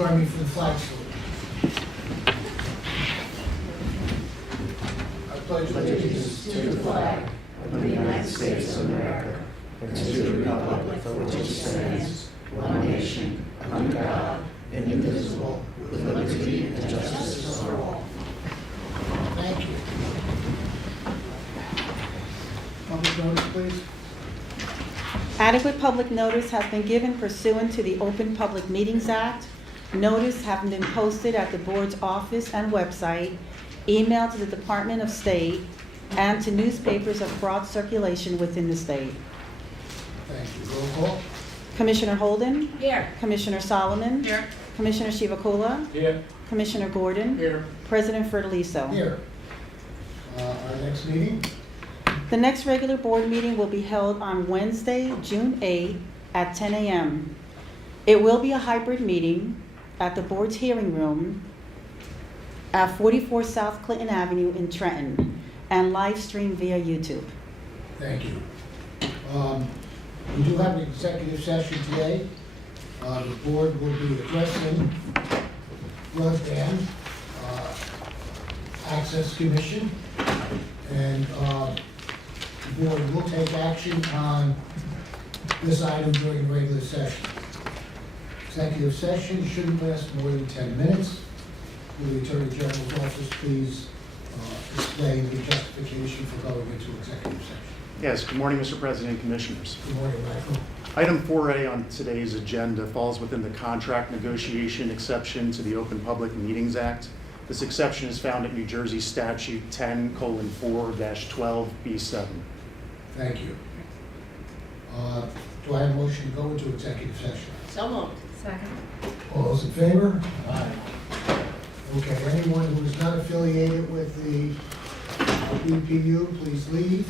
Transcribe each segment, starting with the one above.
join me for the flag salute. I pledge allegiance to the flag of the United States of America and to the republic for which it stands, one nation, under God, indivisible, with liberty and justice for all. Thank you. Public notice, please. Adequate public notice has been given pursuant to the Open Public Meetings Act. Notice having been posted at the board's office and website, emailed to the Department of State, and to newspapers of broad circulation within the state. Thank you. Roll call. Commissioner Holden? Here. Commissioner Solomon? Here. Commissioner Shivakula? Here. Commissioner Gordon? Here. President Fertiliso? Here. Our next meeting. The next regular board meeting will be held on Wednesday, June 8th at 10 a.m. It will be a hybrid meeting at the board's hearing room at 44 South Clinton Avenue in Trenton and live streamed via YouTube. Thank you. We do have an executive session today. The board will be addressing broadband access commission, and the board will take action on this item during the regular session. Executive session shouldn't last more than 10 minutes. Will the Attorney General's office please explain the justification for going into executive session? Yes, good morning, Mr. President and Commissioners. Good morning, Michael. Item 4A on today's agenda falls within the contract negotiation exception to the Open Public Meetings Act. This exception is found at New Jersey Statute 10:4-12B7. Thank you. Do I have a motion to go into executive session? So moved. Second. All those in favor? Aye. Okay, anyone who is not affiliated with the BPU, please leave.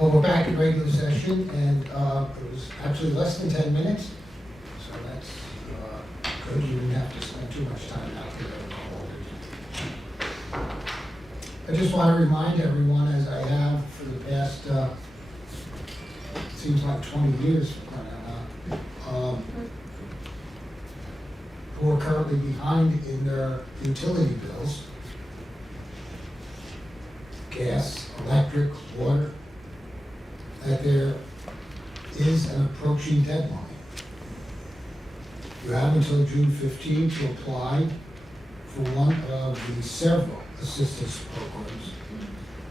Well, we're back in regular session, and it was actually less than 10 minutes, so that's good. You didn't have to spend too much time out there. I just want to remind everyone, as I have for the past, seems like 20 years, who are currently behind in their utility bills, gas, electric, water, that there is an approaching deadline. You have until June 15 to apply for one of the several assistance programs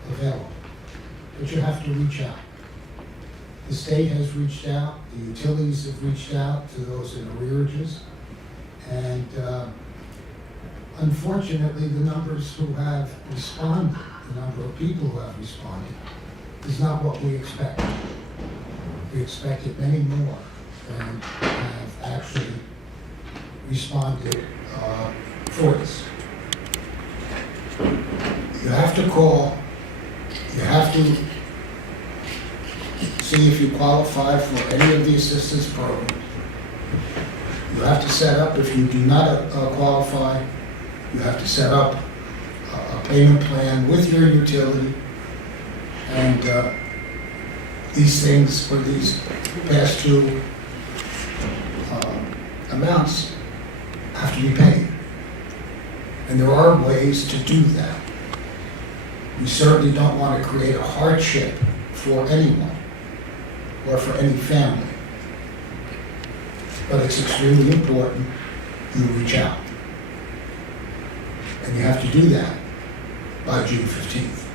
available, but you have to reach out. The state has reached out, the utilities have reached out to those in arrearages, and unfortunately, the numbers who have responded, the number of people who have responded, is not what we expected. We expected many more than have actually responded for this. You have to call, you have to see if you qualify for any of the assistance programs. You have to set up, if you do not qualify, you have to set up a payment plan with your utility, and these things, for these past two amounts, have to be paid. And there are ways to do that. We certainly don't want to create a hardship for anyone or for any family. But it's extremely important you reach out. And you have to do that by June 15th,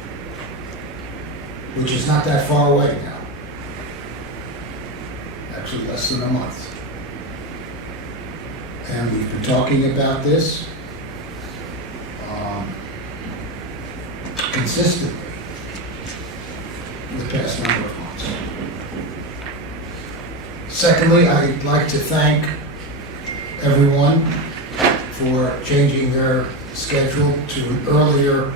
which is not that far away now. Actually, less than a month. And we've been talking about this consistently in the past number of months. Secondly, I'd like to thank everyone for changing their schedule to an earlier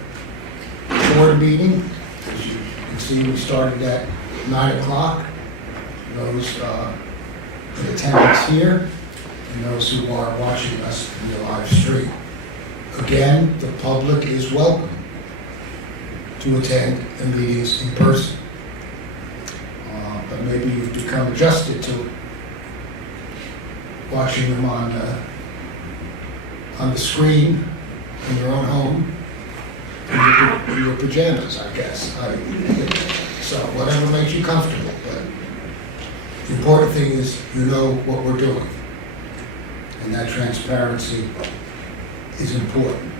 board meeting. As you can see, we started at 9 o'clock. Those in attendance here and those who are watching us in the live stream. Again, the public is welcome to attend the meetings in person. But maybe you've become adjusted to watching them on the screen in your own home, in your pajamas, I guess. So whatever makes you comfortable. But the important thing is you know what we're doing, and that transparency is important.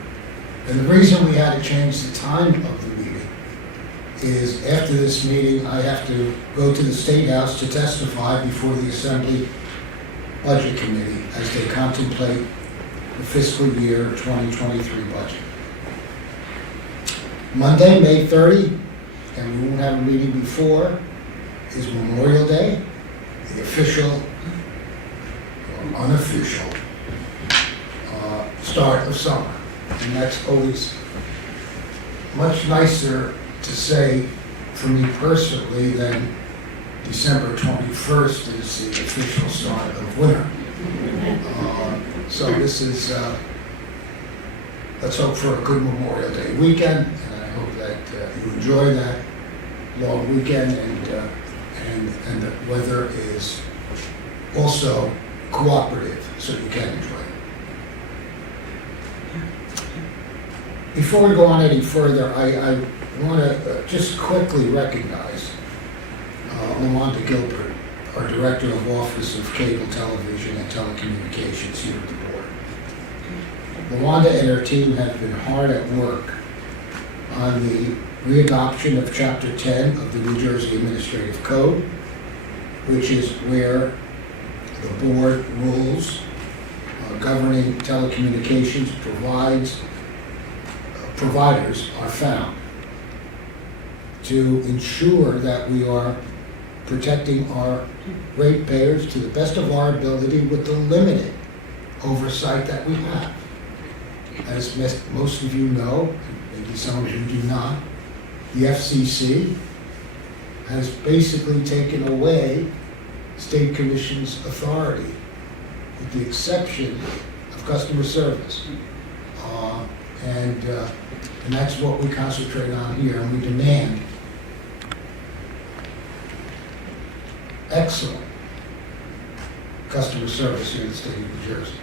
And the reason we had to change the time of the meeting is after this meeting, I have to go to the State House to testify before the Assembly Budget Committee as they contemplate the fiscal year 2023 budget. Monday, May 30, and we won't have a meeting before, is Memorial Day, the official or unofficial start of summer. And that's always much nicer to say for me personally than December 21st is the official start of winter. So this is, let's hope for a good Memorial Day weekend, and I hope that you enjoy that long weekend, and the weather is also cooperative so you can enjoy it. Before we go on any further, I want to just quickly recognize LaWanda Gilbert, our Director of Office of Cable Television and Telecommunications here at the board. LaWanda and her team have been hard at work on the readoption of Chapter 10 of the New Jersey Administrative Code, which is where the board rules governing telecommunications providers are found, to ensure that we are protecting our ratepayers to the best of our ability with the limited oversight that we have. As most of you know, maybe some of you do not, the FCC has basically taken away state commission's authority, with the exception of customer service. And that's what we concentrate on here, and we demand excellent customer service here in the state of New Jersey.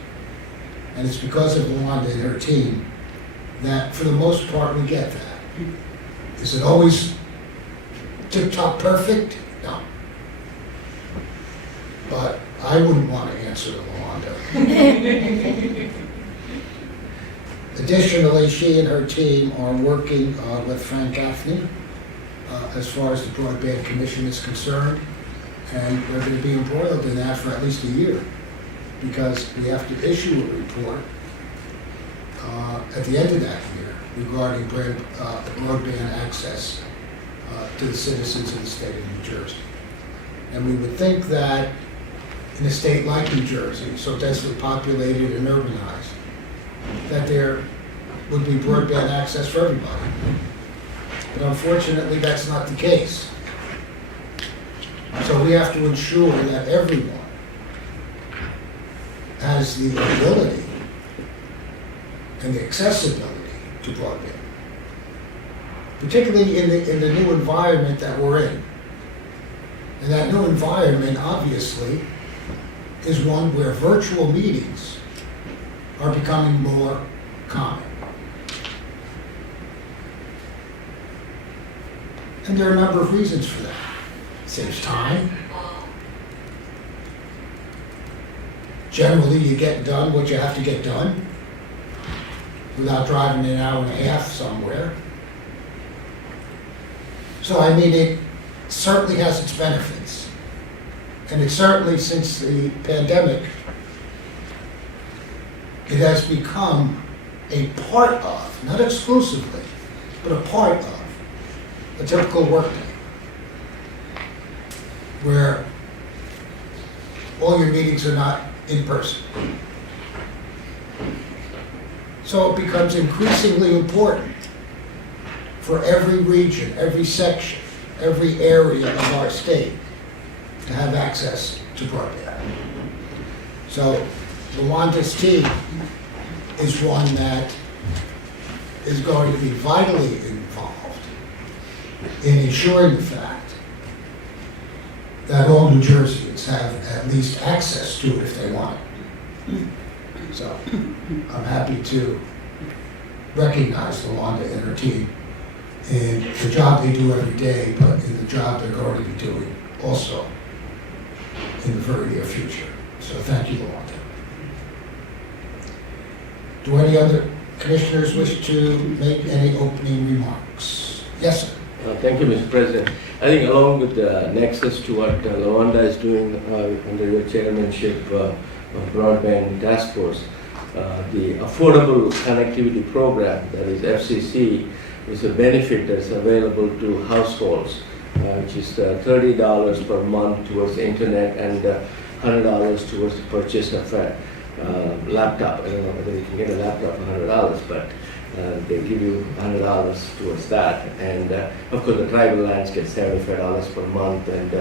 And it's because of Luanda and her team that, for the most part, we get that. Is it always tip-top perfect? No. But I wouldn't want to answer to Luanda. Additionally, she and her team are working with Frank Gaffney as far as the Broadband Commission is concerned. And they're going to be embroiled in that for at least a year, because we have to issue a report at the end of that year regarding broadband access to the citizens of the state of New Jersey. And we would think that in a state like New Jersey, so densely populated and urbanized, that there would be broadband access for everybody. But unfortunately, that's not the case. So we have to ensure that everyone has the ability and the accessibility to broadband, particularly in the new environment that we're in. And that new environment, obviously, is one where virtual meetings are becoming more common. And there are a number of reasons for that. It saves time. Generally, you get done what you have to get done without driving an hour and a half somewhere. So, I mean, it certainly has its benefits. And it certainly, since the pandemic, it has become a part of, not exclusively, but a part of a typical workday, where all your meetings are not in person. So it becomes increasingly important for every region, every section, every area of our state to have access to broadband. So Luanda's team is one that is going to be vitally involved in ensuring the fact that all New Jerseyans have at least access to it if they want it. So I'm happy to recognize Luanda and her team in the job they do every day, but in the job they're going to be doing also in the very near future. So thank you, Luanda. Do any other commissioners wish to make any opening remarks? Yes, sir. Thank you, Mr. President. I think along with the nexus to what Luanda is doing under your chairmanship of Broadband Task Force, the Affordable Connectivity Program, that is FCC, is a benefit that's available to households, which is $30 per month towards the internet and $100 towards the purchase of a laptop. I don't know whether you can get a laptop for $100, but they give you $100 towards that. And of course, the tribal lands get $75 per month. And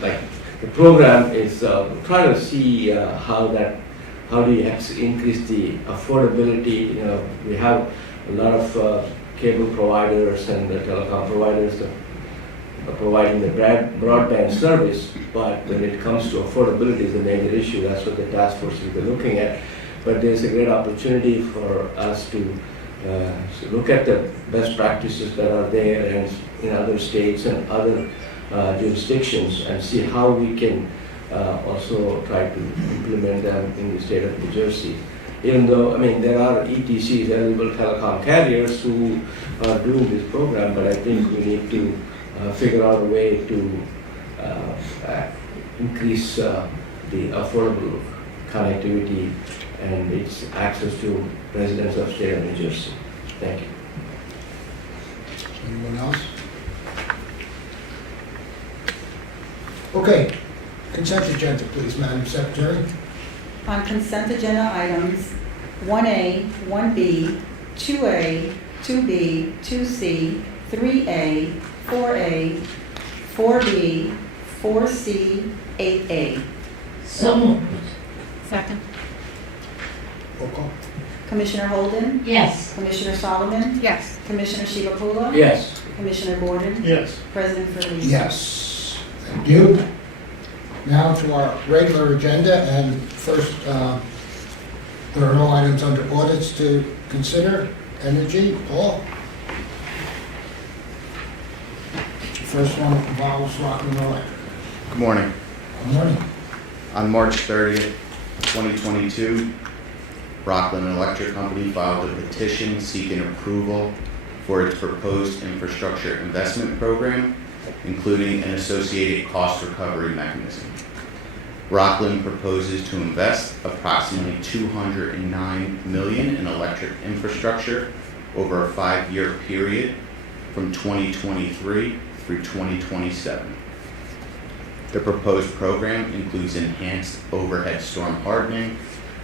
like the program is trying to see how do you increase the affordability. You know, we have a lot of cable providers and the telecom providers providing the broadband service, but when it comes to affordability is a major issue. That's what the task force will be looking at. But there's a great opportunity for us to look at the best practices that are there and in other states and other jurisdictions and see how we can also try to implement them in the state of New Jersey. Even though, I mean, there are ETCs, eligible telecom carriers, who are doing this program, but I think we need to figure out a way to increase the affordable connectivity and its access to residents of state of New Jersey. Thank you. Anyone else? Okay, consent agenda, please, Madam Secretary. On consent agenda items 1A, 1B, 2A, 2B, 2C, 3A, 4A, 4B, 4C, 8A. So moved. Second. Roll call. Commissioner Holden? Yes. Commissioner Solomon? Yes. Commissioner Shivapula? Yes. Commissioner Gordon? Yes. President Felice? Yes. Thank you. Now to our regular agenda, and first, there are no items under audits to consider. Energy, Paul? First one involves Rockland Electric. Good morning. Good morning. On March 30th, 2022, Rockland Electric Company filed a petition seeking approval for its proposed infrastructure investment program, including an associated cost recovery mechanism. Rockland proposes to invest approximately $209 million in electric infrastructure over a 5-year period from 2023 through 2027. The proposed program includes enhanced overhead storm hardening,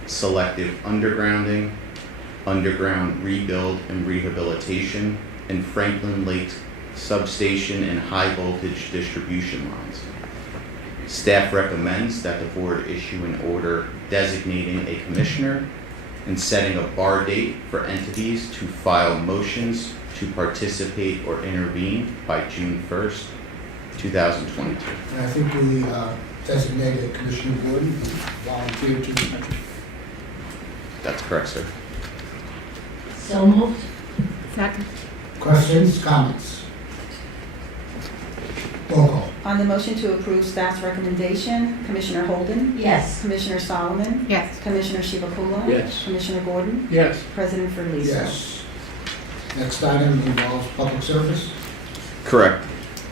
selective undergrounding, underground rebuild and rehabilitation, and Franklin Lake substation and high voltage distribution lines. Staff recommends that the board issue an order designating a commissioner and setting a bar date for entities to file motions to participate or intervene by June 1st, 2022. And I think we designated Commissioner Gordon, who volunteered to. That's correct, sir. So moved. Second. Questions, comments? Roll call. On the motion to approve staff's recommendation, Commissioner Holden? Yes. Commissioner Solomon? Yes. Commissioner Shivapula? Yes. Commissioner Gordon? Yes. President Felice? Yes. Next item involves public service. Correct.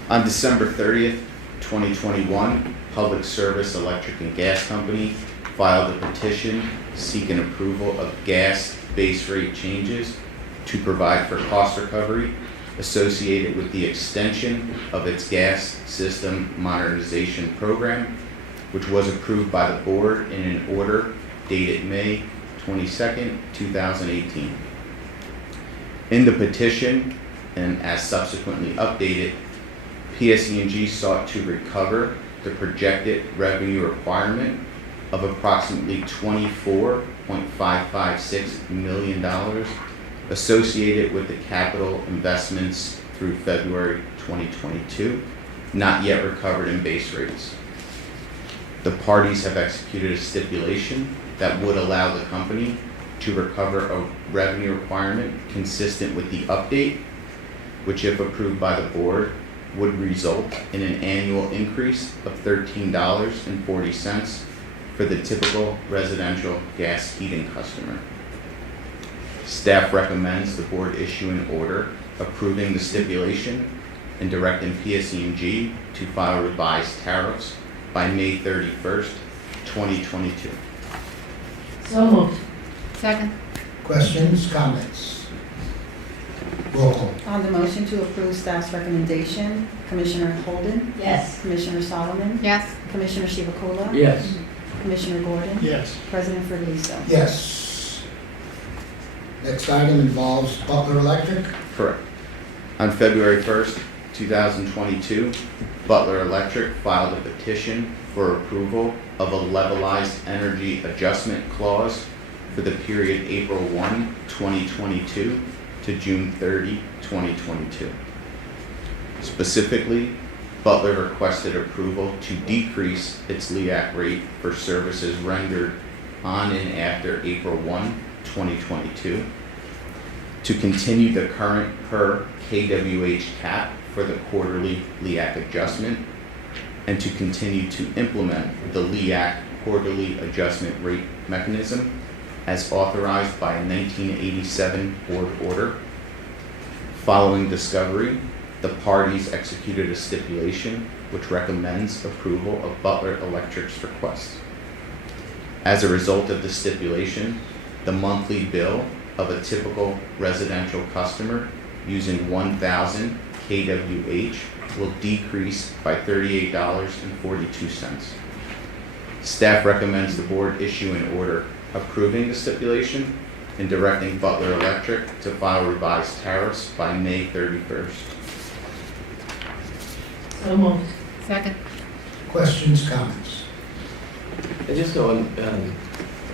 On December 30th, 2021, Public Service Electric and Gas Company filed a petition seeking approval of gas base rate changes to provide for cost recovery associated with the extension of its gas system modernization program, which was approved by the board in an order dated May 22nd, 2018. In the petition, and as subsequently updated, PSE&G sought to recover the projected revenue requirement of approximately $24.556 million associated with the capital investments through February 2022, not yet recovered in base rates. The parties have executed a stipulation that would allow the company to recover a revenue requirement consistent with the update, which if approved by the board, would result in an annual increase of $13.40 for the typical residential gas heating customer. Staff recommends the board issue an order approving the stipulation and directing PSE&G to file revised tariffs by May 31st, 2022. So moved. Second. Questions, comments? Roll call. On the motion to approve staff's recommendation, Commissioner Holden? Yes. Commissioner Solomon? Yes. Commissioner Shivapula? Yes. Commissioner Gordon? Yes. President Felice? Yes. Next item involves Butler Electric. Correct. On February 1st, 2022, Butler Electric filed a petition for approval of a levelized energy adjustment clause for the period April 1, 2022 to June 30, 2022. Specifically, Butler requested approval to decrease its LEAC rate for services rendered on and after April 1, 2022, to continue the current per kWh cap for the quarterly LEAC adjustment, and to continue to implement the LEAC quarterly adjustment rate mechanism as authorized by a 1987 board order. Following discovery, the parties executed a stipulation which recommends approval of Butler Electric's request. As a result of the stipulation, the monthly bill of a typical residential customer using 1,000 kWh will decrease by $38.42. Staff recommends the board issue an order approving the stipulation and directing Butler Electric to file revised tariffs by May 31st. So moved. Second. Questions, comments? I just want,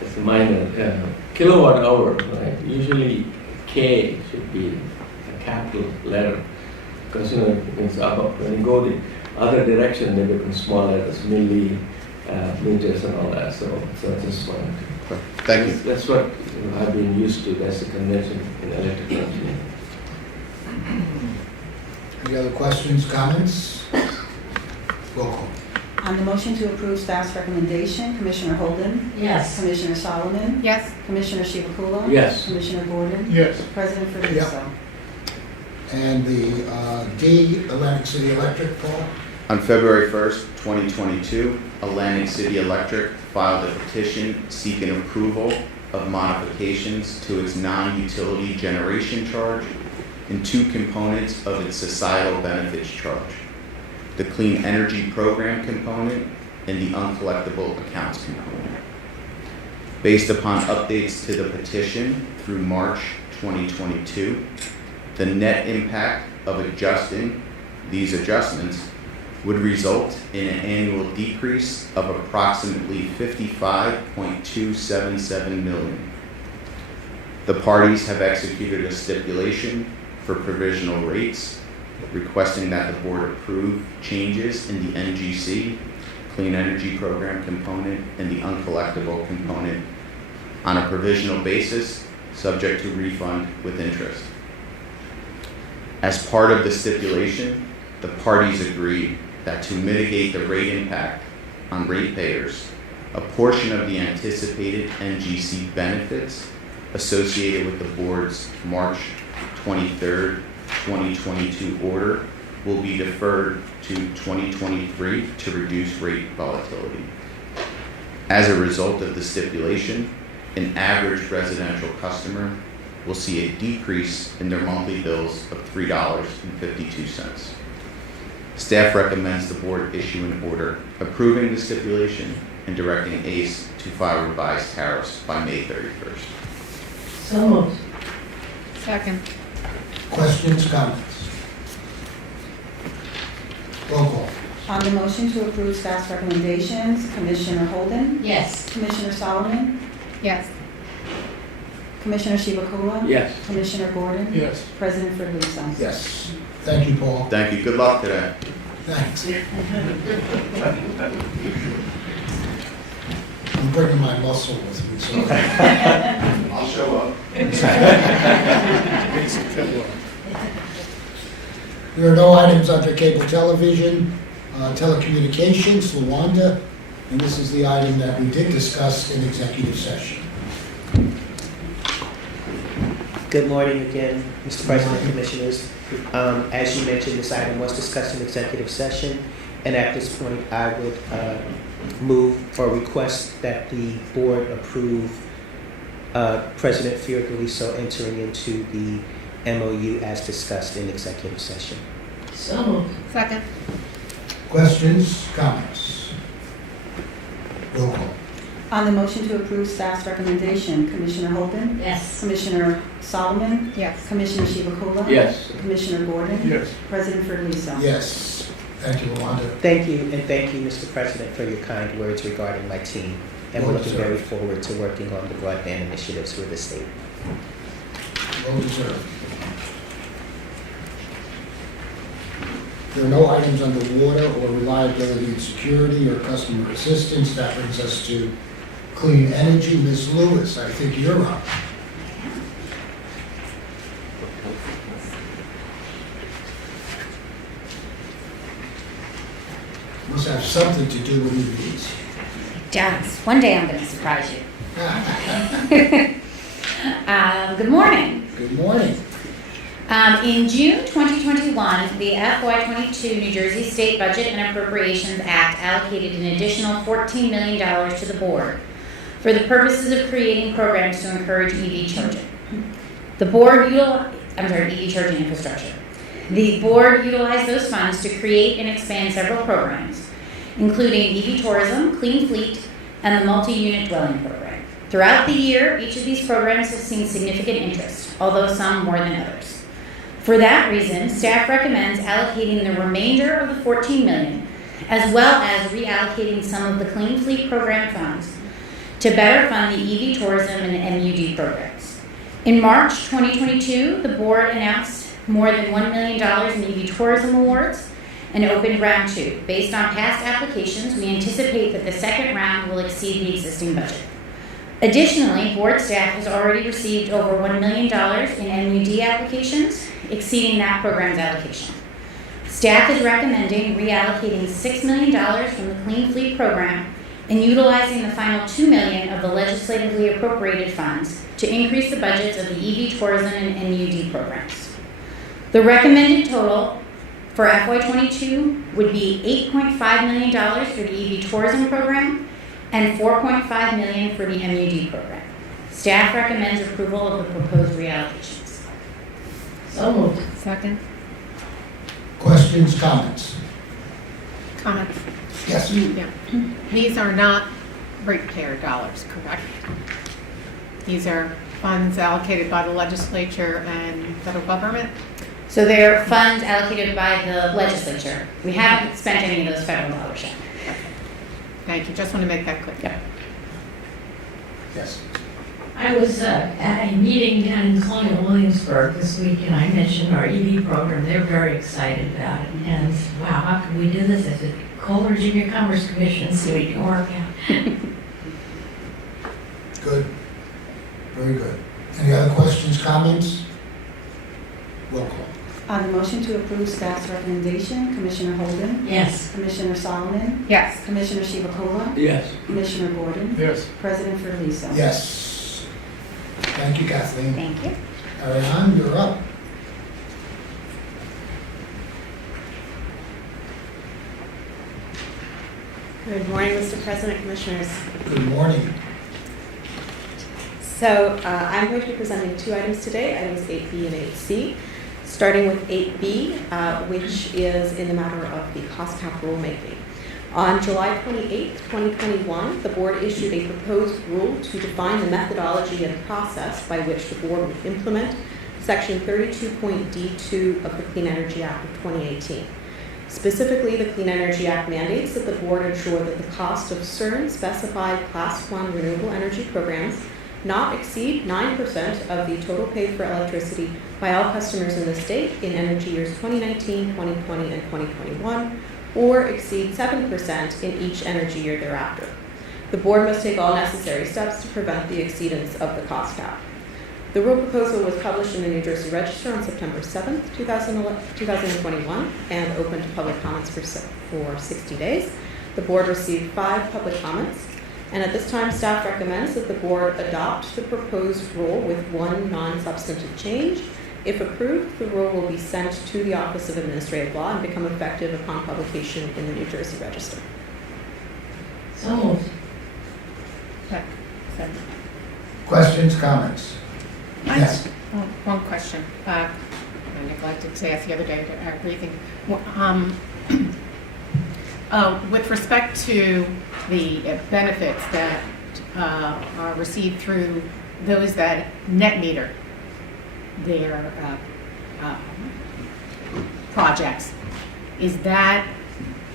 it's a minor, kilowatt hour, right? Usually K should be a capital letter, because it's up, when you go the other direction, they become small letters, meters and all that, so I just wanted to. Thank you. That's what I've been used to, that's the convention in electrical engineering. Any other questions, comments? Roll call. On the motion to approve staff's recommendation, Commissioner Holden? Yes. Commissioner Solomon? Yes. Commissioner Chivukula? Yes. Commissioner Gordon? Yes. President Felice? And the D, Atlantic City Electric, Paul? On February 1st, 2022, Atlantic City Electric filed a petition seeking approval of modifications to its non-utility generation charge in two components of its societal benefits charge: the Clean Energy Program component and the uncollectible accounts component. Based upon updates to the petition through March 2022, the net impact of adjusting these adjustments would result in an annual decrease of approximately $55.277 million. The parties have executed a stipulation for provisional rates, requesting that the board approve changes in the NGC, Clean Energy Program component, and the uncollectible component on a provisional basis, subject to refund with interest. As part of the stipulation, the parties agreed that to mitigate the rate impact on ratepayers, a portion of the anticipated NGC benefits associated with the board's March 23rd, 2022 order will be deferred to 2023 to reduce rate volatility. As a result of the stipulation, an average residential customer will see a decrease in their monthly bills of $3.52. Staff recommends the board issue an order approving the stipulation and directing ACE to file revised tariffs by May 31st. So moved. Second. Questions, comments? Roll call. On the motion to approve staff's recommendations, Commissioner Holden? Yes. Commissioner Solomon? Yes. Commissioner Chivukula? Yes. Commissioner Gordon? Yes. President Felice? Yes. Thank you, Paul. Thank you. Good luck today. Thanks. I'm bringing my muscle with me, so. I'll show up. There are no items under cable television, telecommunications, Luanda, and this is the item that we did discuss in executive session. Good morning again, Mr. President, Commissioners. As you mentioned, this item was discussed in executive session, and at this point, I would move or request that the board approve President Fiordaliso entering into the MOU as discussed in executive session. So moved. Second. Questions, comments? Roll call. On the motion to approve staff's recommendation, Commissioner Holden? Yes. Commissioner Solomon? Yes. Commissioner Chivukula? Yes. Commissioner Gordon? Yes. President Felice? Yes. Thank you, Luanda. Thank you, and thank you, Mr. President, for your kind words regarding my team. And we're Well looking deserved. very forward to working on the broadband initiatives with the state. Well deserved. There are no items under water or reliability and security or customer assistance. That brings us to clean energy. Ms. Lewis, I think you're up. Must have something to do with EVs. Does. One day I'm going to surprise you. Good morning. Good morning. In June 2021, the FY22 New Jersey State Budget and Appropriations Act allocated an additional $14 million to the board for the purposes of creating programs to encourage EV charging. EV charging infrastructure. The board utilized those funds to create and expand several programs, including EV tourism, clean fleet, and the multi-unit dwelling program. Throughout the year, each of these programs has seen significant interest, although some more than others. For that reason, staff recommends allocating the remainder of the $14 million, as well as reallocating some of the Clean Fleet program funds to better fund the EV tourism and MUD programs. In March 2022, the board announced more than $1 million in EV tourism awards and opened round 2. Based on past applications, we anticipate that the second round will exceed the existing budget. Additionally, board staff has already received over $1 million in MUD applications, exceeding that program's allocation. Staff is recommending reallocating $6 million from the Clean Fleet program and utilizing the final $2 million of the legislatively appropriated funds to increase the budgets of the EV tourism and MUD programs. The recommended total for FY22 would be $8.5 million for the EV tourism program and $4.5 million for the MUD program. Staff recommends approval of the proposed reallocations. So moved. Second. Questions, comments? Comments. Yes. Yeah. These are not ratepayer dollars, correct? These are funds allocated by the legislature and federal government? So they're funds allocated by the legislature. We haven't spent any of those federal dollars yet. Thank you. Just want to make that clear. Yep. Yes. I was at a meeting down in Colonial Williamsburg this week, and I mentioned our EV program. They're very excited about it. And wow, how can we do this? I said, call the Virginia Commerce Commission and see what you can work out. Good. Very good. Any other questions, comments? Roll call. On the motion to approve staff's recommendation, Commissioner Holden? Yes. Commissioner Solomon? Yes. Commissioner Shivakola? Yes. Commissioner Gordon? Yes. President Ferguson? Yes. Thank you, Kathleen. Thank you. Ariane, you're up. Good morning, Mr. President, Commissioners. Good morning. So I'm going to be presenting 2 items today, items 8B and 8C, starting with 8B, which is in the matter of the cost cap rulemaking. On July 28, 2021, the board issued a proposed rule to define the methodology and process by which the board would implement Section 32.D2 of the Clean Energy Act of 2018. Specifically, the Clean Energy Act mandates that the board ensure that the cost of certain specified Class 1 renewable energy programs not exceed 9% of the total paid for electricity by all customers in the state in energy years 2019, 2020, and 2021, or exceed 7% in each energy year thereafter. The board must take all necessary steps to prevent the exceedance of the cost cap. The rule proposal was published in the New Jersey Register on September 7, 2021, and open to public comments for 60 days. The board received 5 public comments, and at this time, staff recommends that the board adopt the proposed rule with 1 non-substantive change. If approved, the rule will be sent to the Office of Administrative Law and become effective upon publication in the New Jersey Register. So moved. Second. Questions, comments? Yes. One question. I neglected to ask the other day at our briefing. With respect to the benefits that are received through those that net meter their projects, is that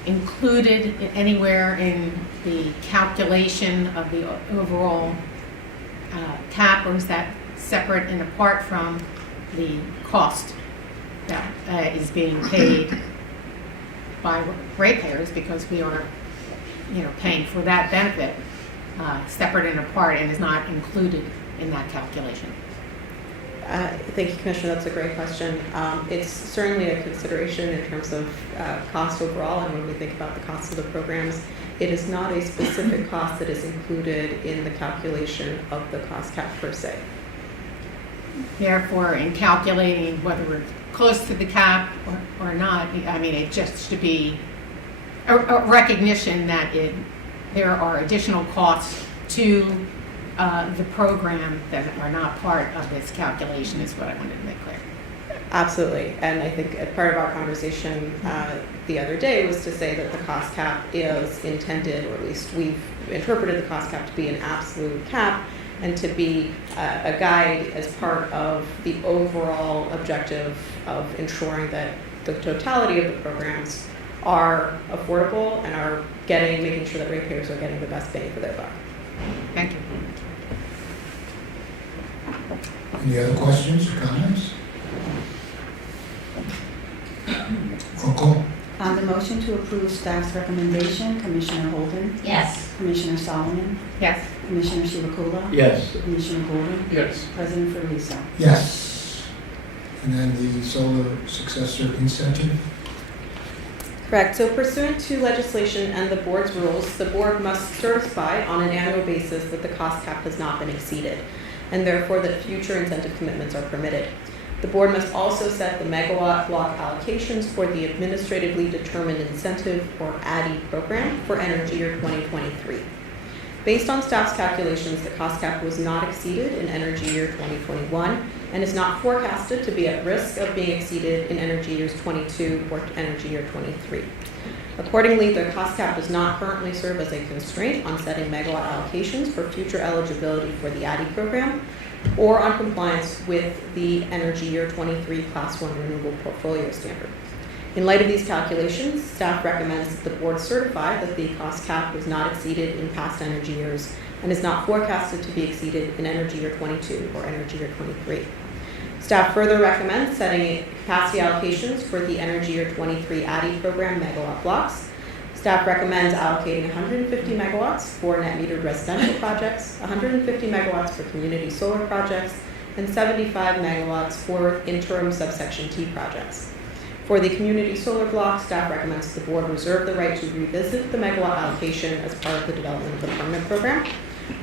included anywhere in the calculation of the overall cap, or is that separate and apart from the cost that is being paid by ratepayers, because we are, paying for that benefit separate and apart and is not included in that calculation? Thank you, Commissioner. That's a great question. It's certainly a consideration in terms of cost overall, and when we think about the cost of the programs, it is not a specific cost that is included in the calculation of the cost cap per se. Therefore, in calculating whether we're close to the cap or not, I mean, it just should be a recognition that there are additional costs to the program that are not part of this calculation, is what I wanted to make clear. Absolutely, and I think part of our conversation the other day was to say that the cost cap is intended, or at least we've interpreted the cost cap to be an absolute cap, and to be a guide as part of the overall objective of ensuring that the totality of the programs are affordable and are making sure that ratepayers are getting the best bang for their buck. Thank you. Any other questions or comments? Roll call. On the motion to approve staff's recommendation, Commissioner Holden, Yes. Commissioner Solomon, Yes. Commissioner Chivukula, Yes. Commissioner Gordon, Yes. President Felice. Yes. And then the solar successor incentive? Correct. So pursuant to legislation and the board's rules, the board must certify on an annual basis that the cost cap has not been exceeded, and therefore that future incentive commitments are permitted. The board must also set the megawatt block allocations for the administratively determined incentive, or ADDI program, for energy year 2023. Based on staff's calculations, the cost cap was not exceeded in energy year 2021 and is not forecasted to be at risk of being exceeded in energy years 22 or energy year 23. Accordingly, the cost cap does not currently serve as a constraint on setting megawatt allocations for future eligibility for the ADDI program or on compliance with the energy year 23 Class 1 renewable portfolio standard. In light of these calculations, staff recommends that the board certify that the cost cap was not exceeded in past energy years and is not forecasted to be exceeded in energy year 22 or energy year 23. Staff further recommends setting capacity allocations for the energy year 23 ADDI program megawatt blocks. Staff recommends allocating 150 megawatts for net metered residential projects, 150 megawatts for community solar projects, and 75 megawatts for interim subsection T projects. For the community solar block, staff recommends the board reserve the right to revisit the megawatt allocation as part of the development of the permanent program.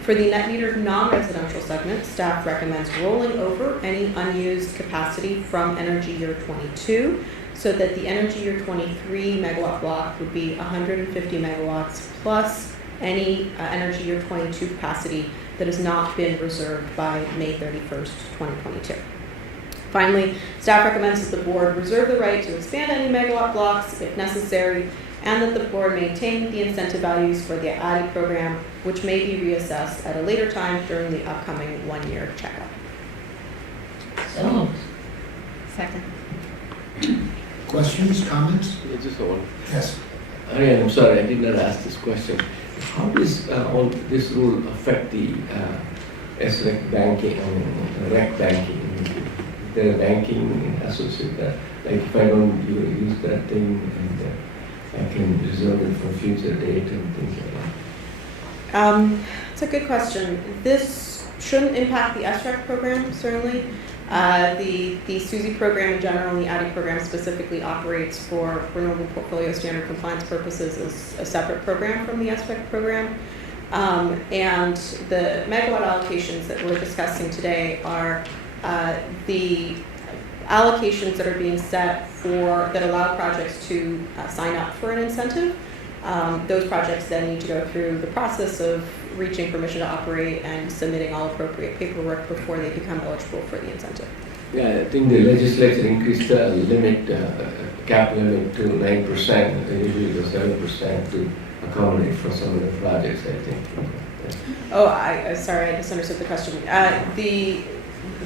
For the net metered non-residential segment, staff recommends rolling over any unused capacity from energy year 22 so that the energy year 23 megawatt block would be 150 megawatts plus any energy year 22 capacity that has not been reserved by May 31st, 2022. Finally, staff recommends that the board reserve the right to expand any megawatt blocks if necessary, and that the board maintain the incentive values for the ADDI program, which may be reassessed at a later time during the upcoming one-year checkup. So moved. Second. Questions, comments? Just one. Yes. Ariane, I'm sorry, I did not ask this question. How does all this rule affect the SREC banking, REC banking? Is there a banking associated with that? Like if I don't use that thing and I can reserve it for future date and things like that? It's a good question. This shouldn't impact the SREC program, certainly. The SUSI program in general and the ADDI program specifically operates for renewable portfolio standard compliance purposes as a separate program from the SREC program. And the megawatt allocations that we're discussing today are the allocations that are being set that allow projects to sign up for an incentive. Those projects then need to go through the process of reaching permission to operate and submitting all appropriate paperwork before they become eligible for the incentive. Yeah, I think the legislature increased the limit, cap limit to 9%, usually the 7% to accommodate for some of the projects, I think. Oh, sorry, I misunderstood the question.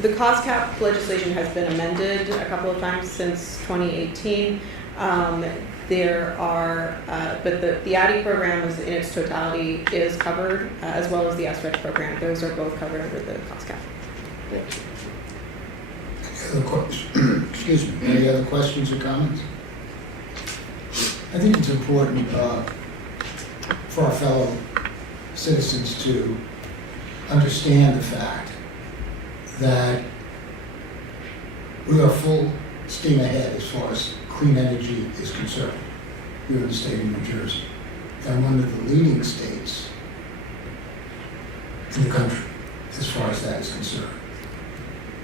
The cost cap legislation has been amended a couple of times since 2018. There are, but the ADDI program is, in its totality is covered, as well as the SREC program. Those are both covered under the cost cap. Thank you. Any other questions? Excuse me. Any other questions or comments? I think it's important for our fellow citizens to understand the fact that we are full steam ahead as far as clean energy is concerned here in the state of New Jersey, and one of the leading states in the country as far as that is concerned.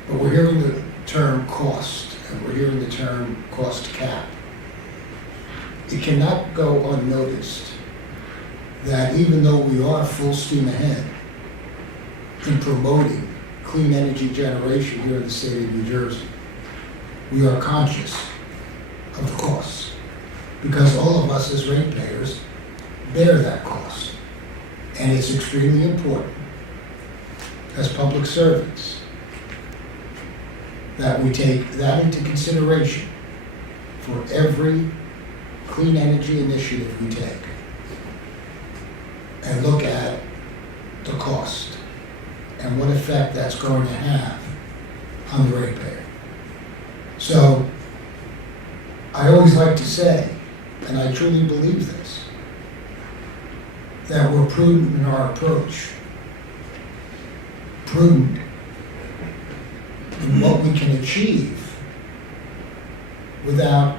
But we're hearing the term cost, and we're hearing the term cost cap. It cannot go unnoticed that even though we are full steam ahead in promoting clean energy generation here in the state of New Jersey, we are conscious of the costs, because all of us as ratepayers bear that cost. And it's extremely important as public servants, that we take that into consideration for every clean energy initiative we take, and look at the cost and what effect that's going to have on the ratepayer. So I always like to say, and I truly believe this, that we're prudent in our approach, prudent in what we can achieve without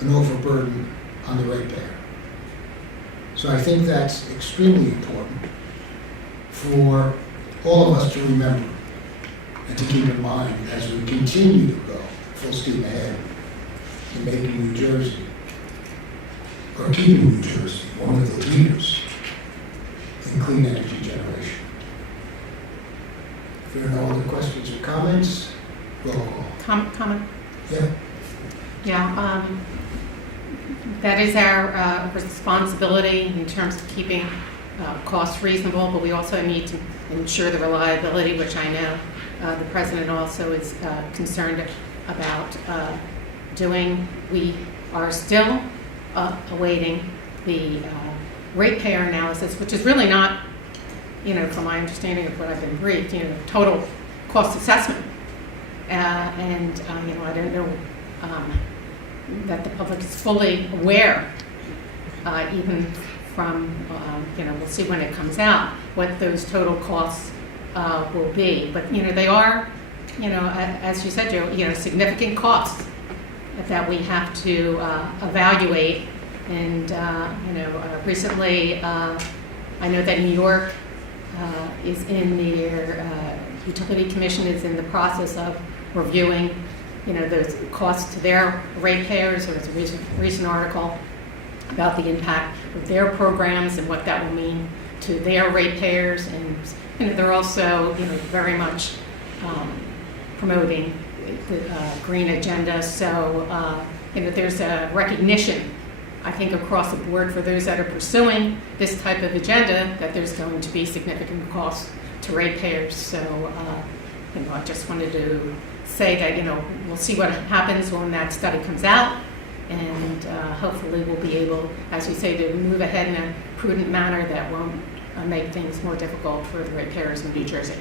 an overburden on the ratepayer. So I think that's extremely important for all of us to remember and to keep in mind as we continue to go full steam ahead in making New Jersey, or keeping New Jersey, one of the leaders in clean energy generation. If there are no other questions or comments, roll call. Comment? Yeah. Yeah, that is our responsibility in terms of keeping costs reasonable, but we also need to ensure the reliability, which I know the President also is concerned about doing. We are still awaiting the ratepayer analysis, which is really not, from my understanding of what I've been briefed, total cost assessment. And I don't know that the public is fully aware, even from, we'll see when it comes out, what those total costs will be. But, they are, as you said, Joe, significant costs that we have to evaluate. And, recently, I know that New York is in their Utility Commission is in the process of reviewing, those costs to their ratepayers. There was a recent article about the impact of their programs and what that will mean to their ratepayers. And, they're also, very much promoting the green agenda. So, there's a recognition, I think, across the board for those that are pursuing this type of agenda that there's going to be significant costs to ratepayers. So, I just wanted to say that, we'll see what happens when that study comes out. And hopefully we'll be able, as you say, to move ahead in a prudent manner that won't make things more difficult for the ratepayers in New Jersey.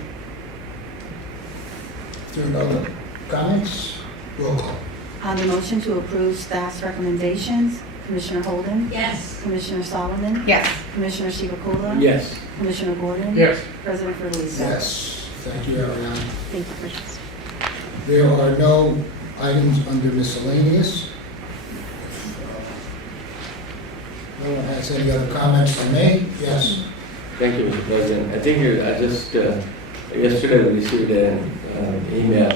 If there are no other comments, roll call. On the motion to approve staff's recommendations, Commissioner Holden? Yes. Commissioner Solomon? Yes. Commissioner Chivukula? Yes. Commissioner Gordon? Yes. President Ferdinand? Yes, thank you, Ariana. Thank you, Commissioners. There are no items under miscellaneous. If no one has any other comments to make, yes. Thank you, Mr. President. I think I just, yesterday we received an email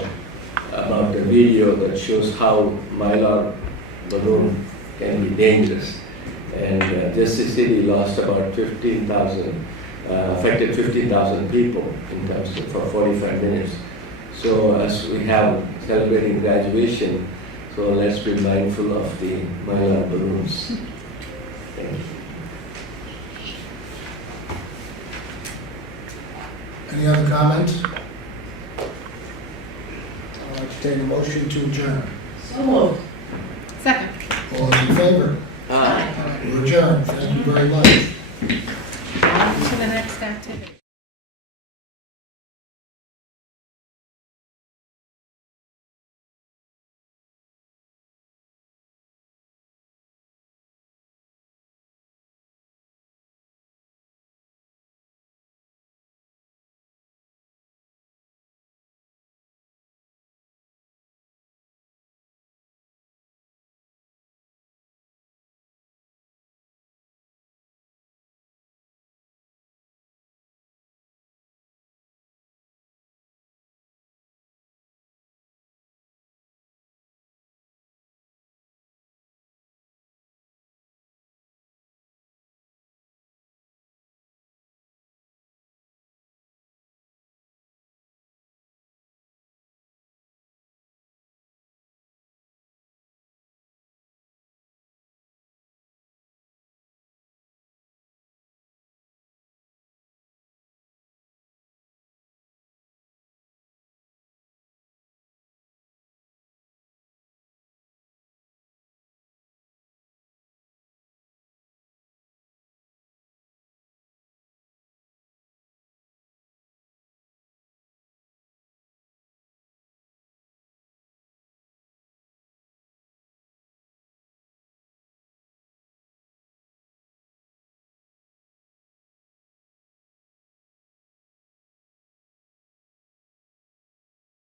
about the video that shows how Mylar balloon can be dangerous. And just the city lost about 15,000, affected 15,000 people in terms of for 45 minutes. So as we have celebrating graduation, so let's be mindful of the Mylar balloons. Thank you. Any other comments? I'll entertain a motion to adjourn. So moved. Second. All those in favor? Aye. We're adjourned. Thank you very much. On to the next activity.